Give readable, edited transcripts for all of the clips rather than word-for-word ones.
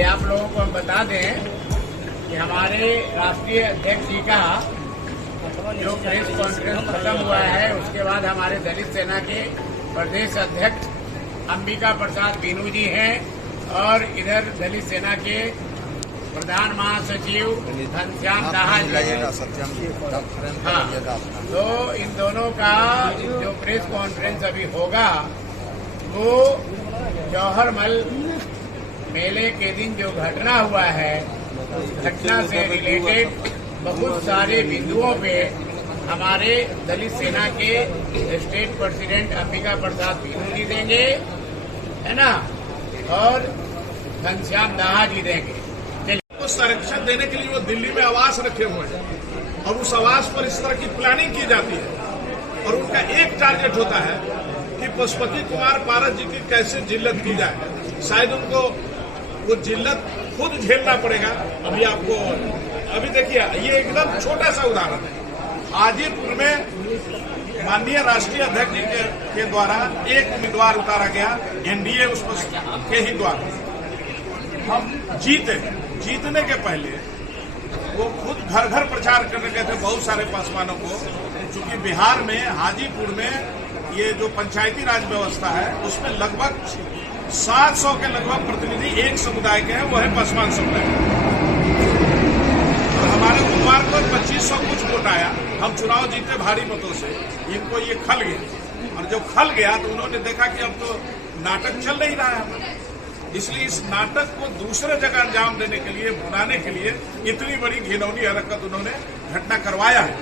ये आप लोगों को हम बता दें कि हमारे राष्ट्रीय अध्यक्ष जी का जो प्रेस कॉन्फ्रेंस खत्म हुआ है, उसके बाद हमारे दलित सेना के प्रदेश अध्यक्ष अंबिका प्रसाद बीनू जी हैं और इधर दलित सेना के प्रधान महासचिव घनश्याम दाहा जी हैं। हाँ, तो इन दोनों का जो प्रेस कॉन्फ्रेंस अभी होगा वो जौहरमल मेले के दिन जो घटना हुआ है, घटना से रिलेटेड बहुत सारे बिंदुओं पे हमारे दलित सेना के स्टेट प्रेसिडेंट अंबिका प्रसाद बीनू जी देंगे, है ना, और घनश्याम दाहा जी देंगे। को संरक्षण देने के लिए वो दिल्ली में आवास रखे हुए हैं और उस आवास पर इस तरह की प्लानिंग की जाती है और उनका एक टारगेट होता है कि पशुपति कुमार पारस जी की कैसे जिल्लत की जाए। शायद उनको वो जिल्लत खुद झेलना पड़ेगा। अभी देखिए, ये एकदम छोटा सा उदाहरण है। हाजीपुर में माननीय राष्ट्रीय अध्यक्ष जी के द्वारा एक उम्मीदवार उतारा गया, एनडीए उस के ही द्वारा हम जीतने के पहले वो खुद घर घर प्रचार करने गए थे बहुत सारे पासवानों को, क्योंकि बिहार में हाजीपुर में ये जो पंचायती राज व्यवस्था है उसमें लगभग 700 के लगभग प्रतिनिधि एक समुदाय के हैं, वो है पासवान समुदाय। और हमारे उम्मीदवार को 2500 कुछ वोट आया, हम चुनाव जीते भारी मतों से, इनको ये खल गया। और जब खल गया तो उन्होंने देखा कि अब तो नाटक चल नहीं रहा है, इसलिए इस नाटक को दूसरे जगह अंजाम देने के लिए, भुनाने के लिए इतनी बड़ी घिनौनी हरकत उन्होंने घटना करवाया है।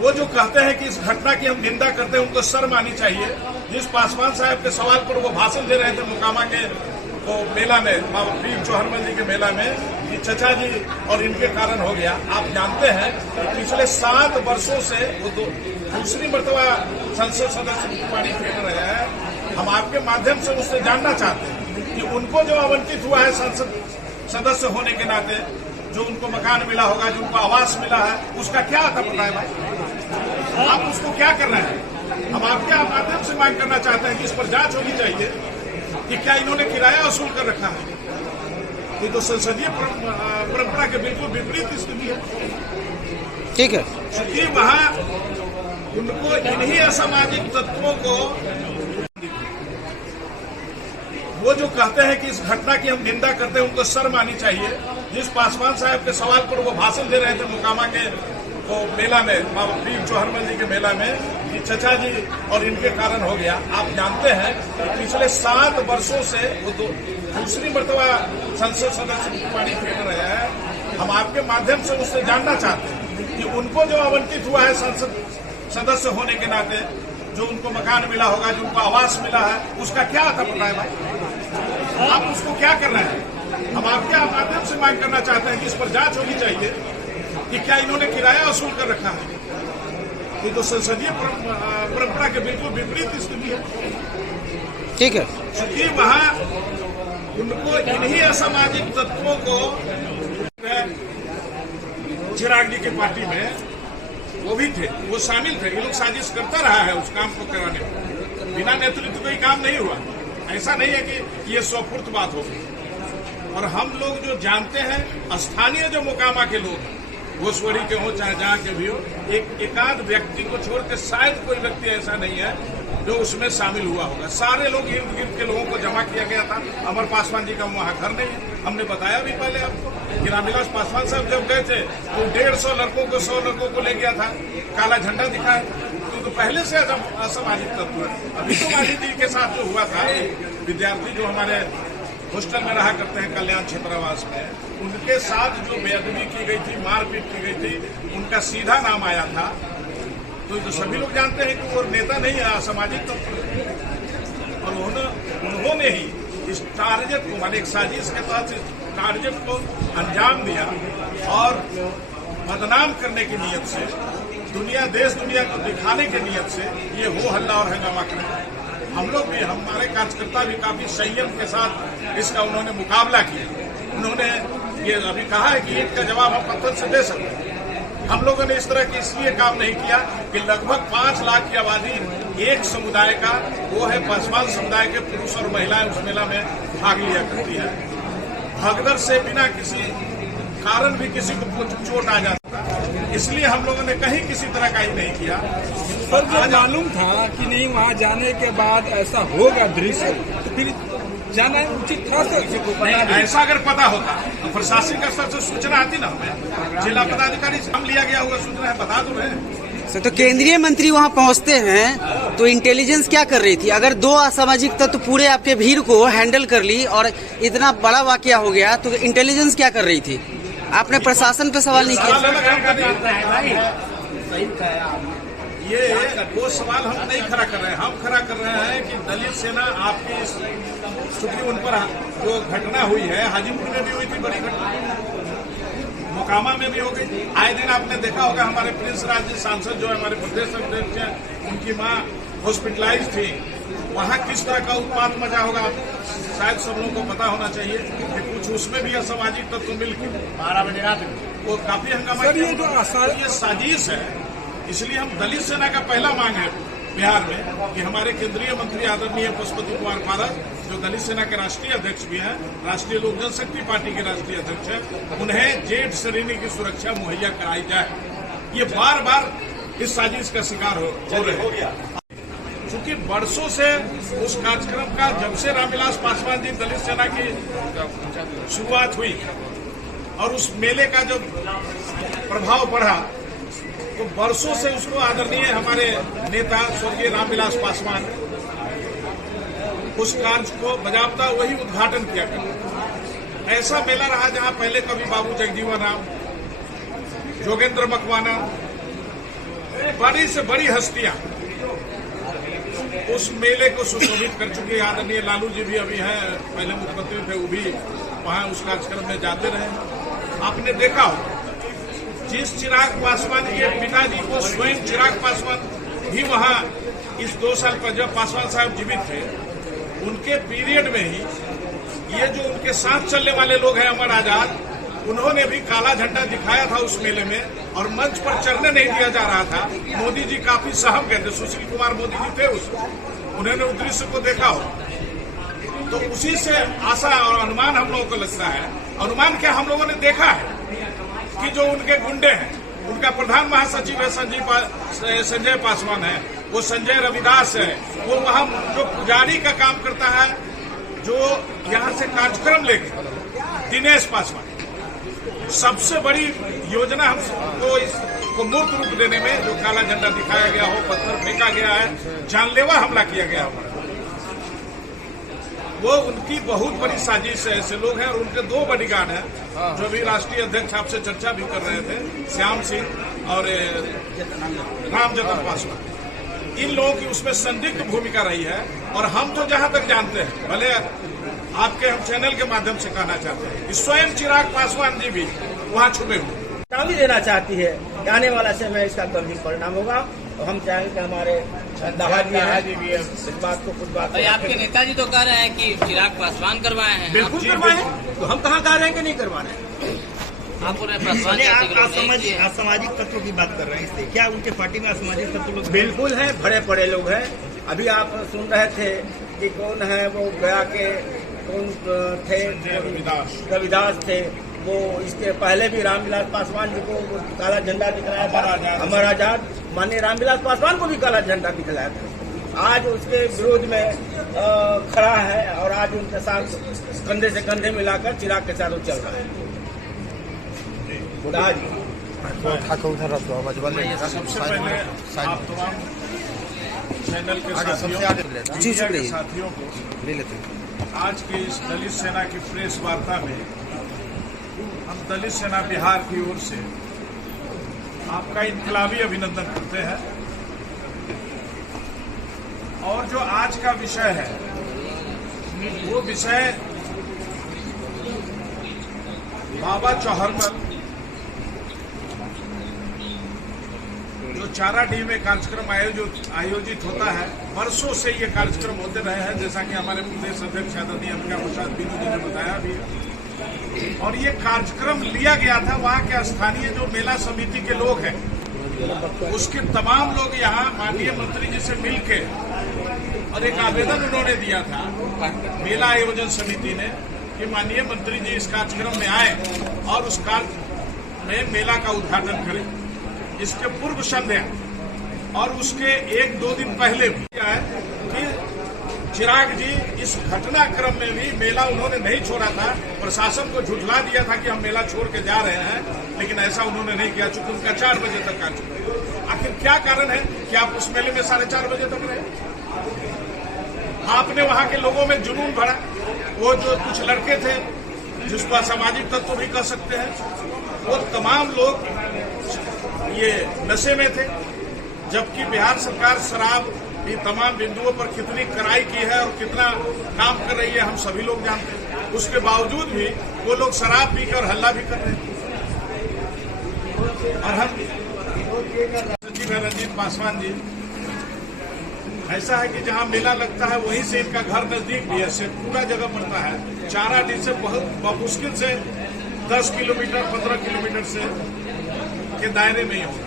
वो जो कहते हैं कि इस घटना की हम निंदा करते हैं, उनको शर्म आनी चाहिए। जिस पासवान साहब के सवाल पर वो भाषण दे रहे थे मोकामा के वो मेला में, वीर जौहरमल जी के मेला में, कि चचा जी और इनके कारण हो गया। आप जानते हैं कि पिछले 7 वर्षों से वो दूसरी मर्तबा संसद सदस्य की पारी फेंक रहे हैं। हम आपके माध्यम से उससे जानना चाहते हैं कि उनको जो आवंटित हुआ है संसद सदस्य होने के नाते, जो उनको मकान मिला होगा, जो उनको आवास मिला है, उसका क्या आता पता है भाई? आप उसको क्या कर रहे हैं? हम आपके माध्यम से मांग करना चाहते हैं कि इस पर जांच होनी चाहिए कि क्या इन्होंने किराया वसूल कर रखा है। ये तो संसदीय परंपरा के बिल्कुल विपरीत स्थिति है। ठीक है, क्योंकि वहां उनको इन्हीं असामाजिक तत्वों को, वो जो कहते हैं कि इस घटना की हम निंदा करते हैं, उनको शर्म आनी चाहिए। जिस पासवान साहब के सवाल पर वो भाषण दे रहे थे मोकामा के वो मेला में, वीर जौहरमल जी के मेला में, कि चचा जी और इनके कारण हो गया। आप जानते हैं कि पिछले 7 वर्षों से वो दूसरी मर्तबा संसद सदस्य की पारी फेंक रहे हैं। हम आपके माध्यम से उससे जानना चाहते हैं कि उनको जो आवंटित हुआ है संसद सदस्य होने के नाते, जो उनको मकान मिला होगा, जो उनको आवास मिला है, उसका क्या आता पता है भाई? आप उसको क्या कर रहे हैं? हम आपके माध्यम से मांग करना चाहते हैं कि इस पर जांच होनी चाहिए कि क्या इन्होंने किराया वसूल कर रखा है। ये तो संसदीय परंपरा के बिल्कुल विपरीत स्थिति है। ठीक है, क्योंकि वहां उनको इन्हीं असामाजिक तत्वों को, चिराग जी की पार्टी में वो भी थे, वो शामिल थे। ये लोग साजिश करता रहा है उस काम को कराने में। बिना नेतृत्व कोई काम नहीं हुआ। ऐसा नहीं है कि ये स्वफुर्त बात होगी। और हम लोग जो जानते हैं, स्थानीय जो मोकामा के लोग हैं, घोसवड़ी के हो चाहे जहाँ के भी हो, एकाध व्यक्ति को छोड़ के शायद कोई व्यक्ति ऐसा नहीं है जो उसमें शामिल हुआ होगा। सारे लोग इर्द गिर्द के लोगों को जमा किया गया था। अमर पासवान जी का वहाँ घर नहीं है, हमने बताया भी पहले आपको कि रामविलास पासवान साहब जब गए थे तो 150 लड़कों को 100 लड़कों को ले गया था, काला झंडा दिखाया। तो पहले से असामाजिक तत्व है। अभी तो गांधी जी के साथ जो हुआ था, विद्यार्थी जो हमारे हॉस्टल में रहा करते हैं कल्याण छात्रावास में, उनके साथ जो बेअदबी की गई थी, मारपीट की गई थी, उनका सीधा नाम आया था। तो सभी लोग जानते हैं कि वो नेता नहीं है, असामाजिक तत्व। और उन्होंने ही इस टारगेट को, माने एक साजिश के तहत इस टारगेट को अंजाम दिया और बदनाम करने की नीयत से, देश दुनिया को दिखाने की नीयत से ये हो हल्ला और हंगामा करें। हम लोग भी, हमारे कार्यकर्ता भी काफी संयम के साथ इसका उन्होंने मुकाबला किया। उन्होंने ये अभी कहा है कि ईंट का जवाब हम पत्थर से दे सकते हैं। हम लोगों ने इस तरह की इसलिए काम नहीं किया कि लगभग 5 लाख की आबादी एक समुदाय का, वो है पासवान समुदाय के पुरुष और महिलाएं उस मेला में भाग लिया करती है। भगदड़ से बिना किसी कारण भी किसी को चोट आ जाता है, इसलिए हम लोगों ने कहीं किसी तरह का ही नहीं किया। पर जो मालूम था कि नहीं वहाँ जाने के बाद ऐसा होगा दृश्य, तो फिर जाना उचित था सर। ऐसा अगर पता होता तो प्रशासनिक स्तर से सूचना आती ना, हमें जिला पदाधिकारी से हम लिया गया हुआ सूचना है, बता दो रहे सर। तो केंद्रीय मंत्री वहाँ पहुँचते हैं तो इंटेलिजेंस क्या कर रही थी? अगर दो असामाजिक तत्व पूरे आपके भीड़ को हैंडल कर ली और इतना बड़ा वाकया हो गया तो इंटेलिजेंस क्या कर रही थी? आपने प्रशासन पे सवाल नहीं किया? ये वो सवाल हम नहीं खड़ा कर रहे हैं। हम खड़ा कर रहे हैं कि दलित सेना आपकी, चूंकि उन पर जो घटना हुई है, हाजीपुर में भी हुई थी बड़ी घटना, मोकामा में भी हो गई। आए दिन आपने देखा होगा हमारे प्रिंस राज जी सांसद जो हमारे प्रदेश अध्यक्ष हैं, उनकी मां हॉस्पिटलाइज थी, वहां किस तरह का उत्पात मचा होगा शायद सब लोगों को पता होना चाहिए कि कुछ उसमें भी असामाजिक तत्व मिलकर 12 बजे रात वो काफी हंगामा। ये साजिश है, इसलिए हम दलित सेना का पहला मांग है बिहार में कि हमारे केंद्रीय मंत्री आदरणीय पशुपति कुमार पारस, जो दलित सेना के राष्ट्रीय अध्यक्ष भी हैं, राष्ट्रीय लोक जनशक्ति पार्टी के राष्ट्रीय अध्यक्ष हैं, उन्हें जेड श्रेणी की सुरक्षा मुहैया कराई जाए। ये बार बार इस साजिश का शिकार हो रहे हैं। चूंकि वर्षों से उस कार्यक्रम का, जब से रामविलास पासवान जी दलित सेना की शुरुआत हुई और उस मेले का जब प्रभाव बढ़ा, तो वर्षों से उसको आदरणीय हमारे नेता स्वर्गीय रामविलास पासवान उस कार्य को बजाबता वही उद्घाटन किया करते। ऐसा मेला रहा जहां पहले कभी बाबू जगजीवन राम, जोगेंद्र मकवाना, बड़ी से बड़ी हस्तियां उस मेले को सुशोभित कर चुके। आदरणीय लालू जी भी अभी हैं, पहले मुख्यमंत्री थे, वो भी वहां उस कार्यक्रम में जाते रहे। आपने देखा हो जिस चिराग पासवान के पिताजी को स्वयं चिराग पासवान भी वहां इस 2 साल पर जब पासवान साहब जीवित थे, उनके पीरियड में ही ये जो उनके साथ चलने वाले लोग हैं अमर आजाद, उन्होंने भी काला झंडा दिखाया था उस मेले में और मंच पर चढ़ने नहीं दिया जा रहा था। मोदी जी काफी सहम गए थे, सुशील कुमार मोदी जी थे उन्होंने उस दृश्य को देखा हो, तो उसी से आशा और अनुमान हम लोगों को लगता है। अनुमान क्या, हम लोगों ने देखा है कि जो उनके गुंडे हैं, उनका प्रधान महासचिव है संजय पासवान है, वो संजय रविदास है, वो वहां जो पुजारी का काम करता है, जो यहां से कार्यक्रम लेके दिनेश पासवान, सबसे बड़ी योजना हमको इसको मूर्त रूप देने में जो काला झंडा दिखाया गया हो, पत्थर फेंका गया है, जानलेवा हमला किया गया हो, वो उनकी बहुत बड़ी साजिश है। ऐसे लोग हैं और उनके 2 बॉडीगार्ड हैं जो भी राष्ट्रीय अध्यक्ष आपसे चर्चा भी कर रहे थे, श्याम सिंह और रामजतन पासवान। इन लोगों की उसमें संदिग्ध भूमिका रही है और हम तो जहां तक जानते हैं, भले आपके हम चैनल के माध्यम से कहना चाहते हैं कि स्वयं चिराग पासवान जी भी वहां छुपे हुए चेतावनी देना चाहती है कि आने वाला समय इसका गंभीर परिणाम होगा। तो हम चाहेंगे कि हमारे दादाजी भी इस बात को कुछ बात। आपके नेताजी तो कह रहे हैं कि चिराग पासवान करवाए हैं। बिल्कुल करवाए हैं, तो हम कहाँ कह रहे हैं कि नहीं करवाने। आप असामाजिक तत्वों की बात कर रहे हैं, इससे क्या उनके पार्टी में असामाजिक तत्व लोग? बिल्कुल है, बड़े बड़े लोग हैं। अभी आप सुन रहे थे कि कौन है वो गया के कौन थे, रविदास थे, वो इसके पहले भी रामविलास पासवान जी को काला झंडा दिखलाया था, अमर आजाद माननीय रामविलास पासवान को भी काला झंडा दिखलाया था। आज उसके विरोध में खड़ा है और आज उनके साथ कंधे से कंधे मिलाकर चिराग के साथ वो चल रहा है। सबसे पहले आप तमाम चैनल के साथियों को ले लेते हैं। आज की इस दलित सेना की प्रेस वार्ता में हम दलित सेना बिहार की ओर से आपका इनकलाबी अभिनंदन करते हैं। और जो आज का विषय है वो विषय बाबा चौहरमल जो चाराडीह में कार्यक्रम आयोजित होता है, वर्षों से ये कार्यक्रम होते रहे हैं, जैसा कि हमारे प्रदेश अध्यक्ष आदरणीय अंबिका प्रसाद बिनू जी ने बताया भी है। और ये कार्यक्रम लिया गया था वहां के स्थानीय जो मेला समिति के लोग हैं उसके तमाम लोग यहाँ माननीय मंत्री जी से मिलके और एक आवेदन उन्होंने दिया था मेला आयोजन समिति ने कि माननीय मंत्री जी इस कार्यक्रम में आए और उस कार्य में मेला का उद्घाटन करें। इसके पूर्व संध्या और उसके 1-2 दिन पहले भी है कि चिराग जी इस घटनाक्रम में भी मेला उन्होंने नहीं छोड़ा था। प्रशासन को झुठला दिया था कि हम मेला छोड़ के जा रहे हैं, लेकिन ऐसा उन्होंने नहीं किया, चूंकि उनका 4 बजे तक आ चुका। आखिर क्या कारण है कि आप उस मेले में 4:30 बजे तक रहे? आपने वहां के लोगों में जुनून भरा। वो जो कुछ लड़के थे जिसको असामाजिक तत्व भी कह सकते हैं, वो तमाम लोग ये नशे में थे, जबकि बिहार सरकार शराब ये तमाम बिंदुओं पर कितनी कड़ाई की है और कितना काम कर रही है हम सभी लोग जानते हैं। उसके बावजूद भी वो लोग शराब पीकर हल्ला भी कर रहे थे। और हम सचिव है रंजीत पासवान जी, ऐसा है कि जहां मेला लगता है वहीं से इनका घर नजदीक भी है, शेखपुरा जगह पड़ता है। चाराडीह से बहुत मुश्किल से 10 किलोमीटर 15 किलोमीटर से के दायरे में ही होगा।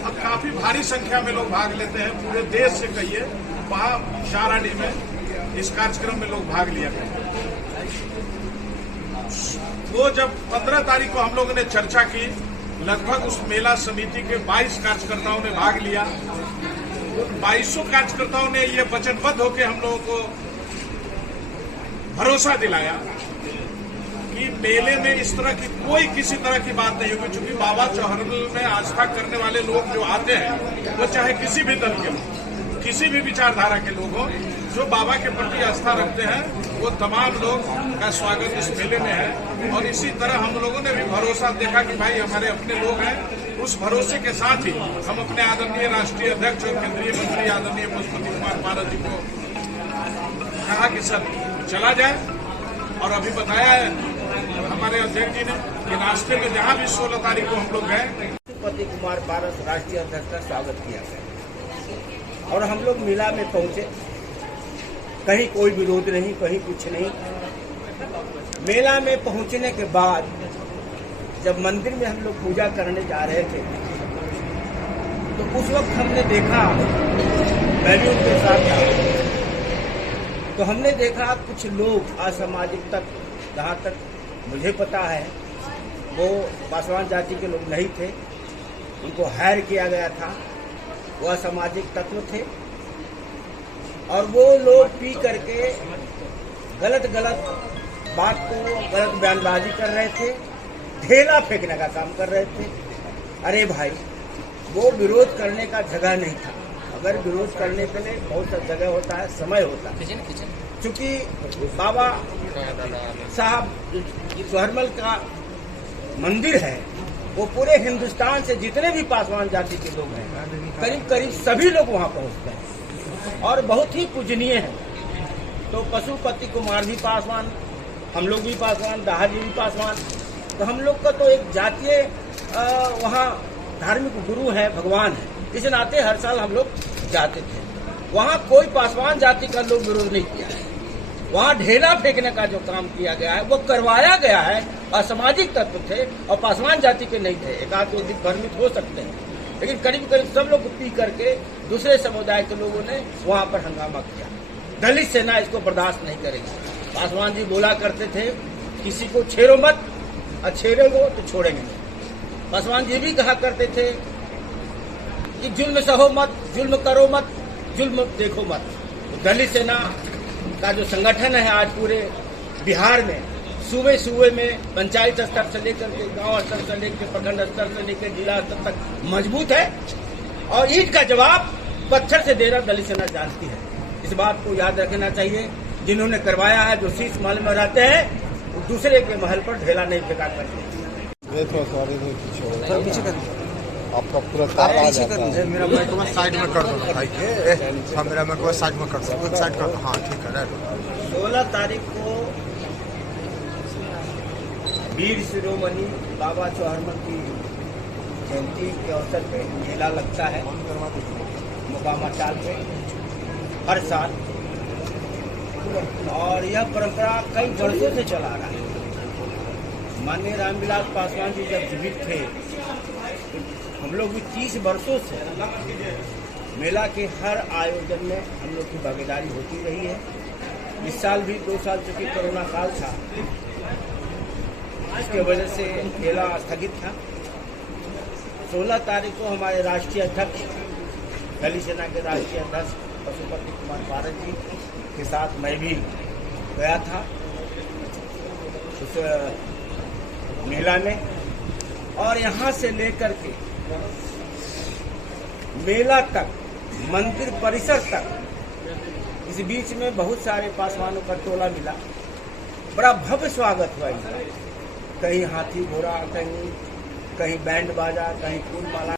अब काफी भारी संख्या में लोग भाग लेते हैं, पूरे देश से कहिए वहां चाराडीह में इस कार्यक्रम में लोग भाग लिया करते हैं। वो जब 15 तारीख को हम लोगों ने चर्चा की, लगभग उस मेला समिति के 22 कार्यकर्ताओं ने भाग लिया। 2200 कार्यकर्ताओं ने ये वचनबद्ध होकर हम लोगों को भरोसा दिलाया कि मेले में इस तरह की कोई किसी तरह की बात नहीं होगी, क्योंकि बाबा चौहरमल में आस्था करने वाले लोग जो आते हैं वो चाहे किसी भी दल के लोग, किसी भी विचारधारा के लोग हों, जो बाबा के प्रति आस्था रखते हैं, वो तमाम लोग का स्वागत इस मेले में है। और इसी तरह हम लोगों ने भी भरोसा देखा कि भाई हमारे अपने लोग हैं। उस भरोसे के साथ ही हम अपने आदरणीय राष्ट्रीय अध्यक्ष और केंद्रीय मंत्री आदरणीय पशुपति कुमार पारस जी को कहा कि सर चला जाए। और अभी बताया है हमारे अध्यक्ष जी ने कि रास्ते में जहां भी 16 तारीख को हम लोग गए, पशुपति कुमार पारस राष्ट्रीय अध्यक्ष का स्वागत किया गया और हम लोग मेला में पहुंचे। कहीं कोई विरोध नहीं, कहीं कुछ नहीं। मेला में पहुंचने के बाद जब मंदिर में हम लोग पूजा करने जा रहे थे तो उस वक्त हमने देखा, मैं भी उनके साथ था, तो हमने देखा कुछ लोग असामाजिक तत्व, जहाँ तक मुझे पता है वो पासवान जाति के लोग नहीं थे, उनको हायर किया गया था, वो असामाजिक तत्व थे और वो लोग पी करके गलत बात को गलत बयानबाजी कर रहे थे, ढेला फेंकने का काम कर रहे थे। अरे भाई, वो विरोध करने का जगह नहीं था। अगर विरोध करने के लिए बहुत सा जगह होता है, समय होता है। क्योंकि बाबा साहब चौहरमल का मंदिर है, वो पूरे हिंदुस्तान से जितने भी पासवान जाति के लोग हैं करीब करीब सभी लोग वहाँ पहुँचते हैं और बहुत ही पूजनीय है। तो पशुपति कुमार भी पासवान, हम लोग भी पासवान, दाहा जी भी पासवान, तो हम लोग का तो एक जातीय वहाँ धार्मिक गुरु है, भगवान है, इस नाते हर साल हम लोग जाते थे। वहाँ कोई पासवान जाति का लोग विरोध नहीं किया है। वहाँ ढेला फेंकने का जो काम किया गया है वो करवाया गया है। असामाजिक तत्व थे और पासवान जाति के नहीं थे। एक आध दो दिन भ्रमित हो सकते हैं, लेकिन करीब करीब सब लोग पी करके दूसरे समुदाय के लोगों ने वहाँ पर हंगामा किया। दलित सेना इसको बर्दाश्त नहीं करेगी। पासवान जी बोला करते थे किसी को छेड़ो मत, और छेड़ोगे तो छोड़ेंगे नहीं। पासवान जी भी कहा करते थे कि जुल्म सहो मत, जुल्म करो मत, जुल्म देखो मत। तो दलित सेना का जो संगठन है आज पूरे बिहार में सूबे में पंचायत स्तर से लेकर के गांव स्तर से लेकर प्रखंड स्तर से लेकर जिला स्तर तक मजबूत है और ईंट का जवाब पत्थर से देना दलित सेना जानती है। इस बात को याद रखना चाहिए। जिन्होंने करवाया है, जो शीश महल में रहते हैं, दूसरे के महल पर ढेला नहीं फेंका करते। आपका पूरा तार आ जाता है। मेरा माइक्रोफोन साइड में कर दो भाई के। हाँ, मेरा माइक्रोफोन साइड में कर दो, साइड कर दो। हाँ ठीक है। 16 तारीख को वीर शिरोमणि बाबा चौहरमल की जयंती के अवसर पे मेला लगता है मुकामा चाल पे हर साल, और यह परंपरा कई वर्षों से चला रहा है। माननीय रामविलास पासवान जी जब जीवित थे, हम हम लोग भी 30 वर्षों से मेला के हर आयोजन में हम लोग की भागीदारी होती रही है। इस साल भी 2 साल चूंकि कोरोना काल था, इसके वजह से मेला स्थगित था। 16 तारीख को हमारे राष्ट्रीय अध्यक्ष, दलित सेना के राष्ट्रीय अध्यक्ष पशुपति कुमार पारस जी के साथ मैं भी गया था उस मेला में, और यहाँ से लेकर के मेला तक, मंदिर परिसर तक, इस बीच में बहुत सारे पासवानों का टोला मिला। बड़ा भव्य स्वागत हुआ इनका। कहीं हाथी घोड़ा, कहीं बैंड बाजा, कहीं फूल माला।